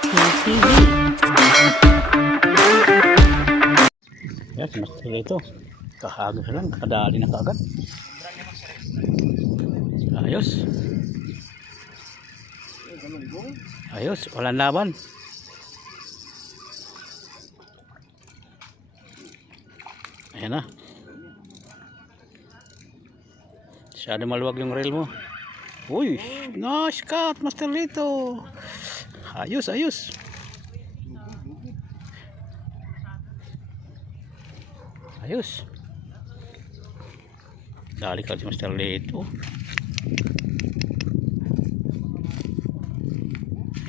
TV. Yan, mas ito. Kahagis lang, nakadali na kaagad. Ayos. Ayos, walang laban. Ayan na. Masyado maluwag yung reel mo. Uy, nice cut, Master Lito. Ayos, ayos. Ayos. Dali ka si Master Lito.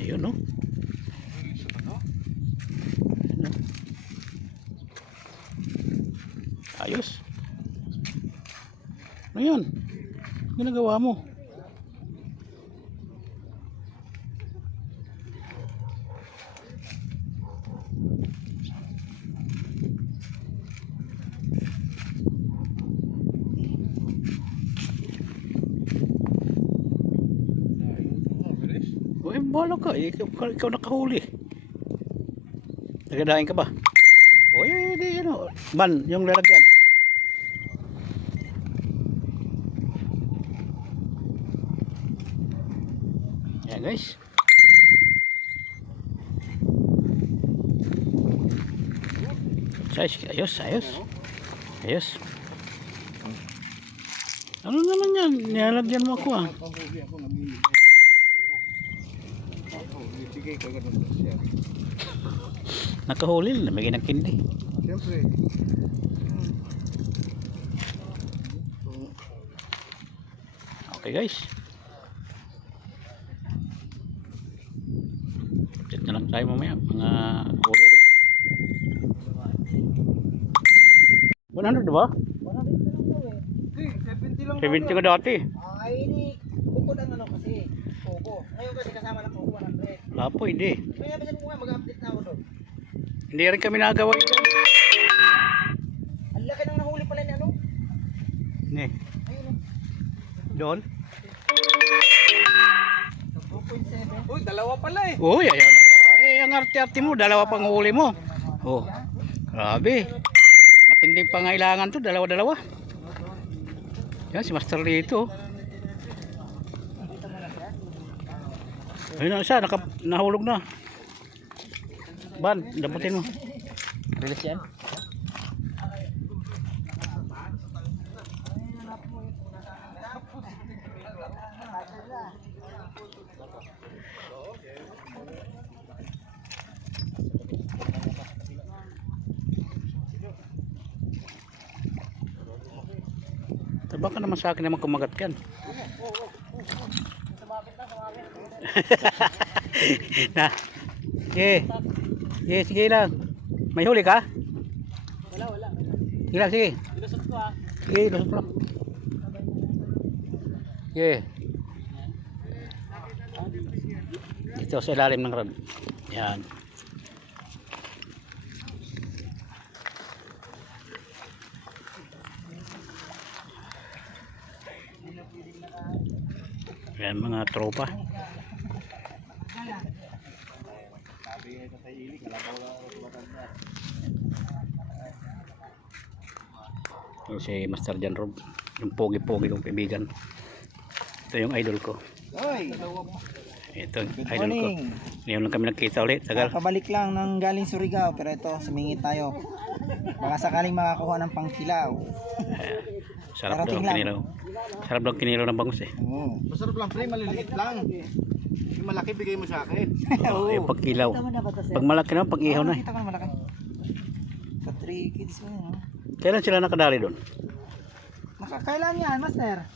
Ayun, no? Ayos. Ano yun? Ginagawa mo? Uy, bala ka. Ikaw nakahuli. Nagadahin ka ba? Uy, hindi yun. Man, yung lalagyan. Ayan guys. Ayos, ayos. Ayos. Ano naman yan? Nilalagyan mo ako ah. Nakahuli na, may ginagkindi. Siyempre. Okay guys. Check na lang tayo mamaya. Mga huli ulit. 100 ba? 70 lang. 70 ka dati. Ay, ini bukod ang ano kasi. Pogo. Ngayon kasi kasama ng Pogo 100. Wala po, hindi. Kaya ba mo nga mag-update na ako doon? Hindi rin kami nagawa yun. Ang laki nang nahuli pala ni ano? Hindi. Ayun oh. Doon? 2.7. Uy, dalawa pala eh. Uy, ayan o. Eh, ang arte-arte mo, dalawa pang huli mo. Oh, grabe. Matinding pangailangan to, dalawa-dalawa. Yan, si Master Lito. Ayun na siya, nahulog na. Ban, daputin mo. Release yan? Tabang ka naman sa akin naman kumagat yan. Na. Sige. Sige, sige lang. May huli ka? Wala. Sige lang, sige. Ilusot ko ah. Sige, lusot lang. Sige. Ito sa ilalim ng rod. Yan. Yan mga tropa. Yung si Master Jan Rob, yung pogi-pogi kong kaibigan. Ito yung idol ko. Oy. Ito idol ko. Ngayon lang kami nagkita ulit. Tagal. Pabalik lang ng galing Surigao pero ito sumingit tayo. Baka sakaling makakuha ng pangkilaw. Sarap daw ang kinilaw. Sarap daw ang kinilaw ng bangus eh. Oo. Masarap lang pre, maliliit lang. Yung malaki bigay mo sa akin. Oh, yung pagkilaw. Pag malaki naman, pag ihaw na eh. Kita ko na malaki. Sa 3 kids mo yun. Kailan sila nakadali doon? Nakakailan yan, Master?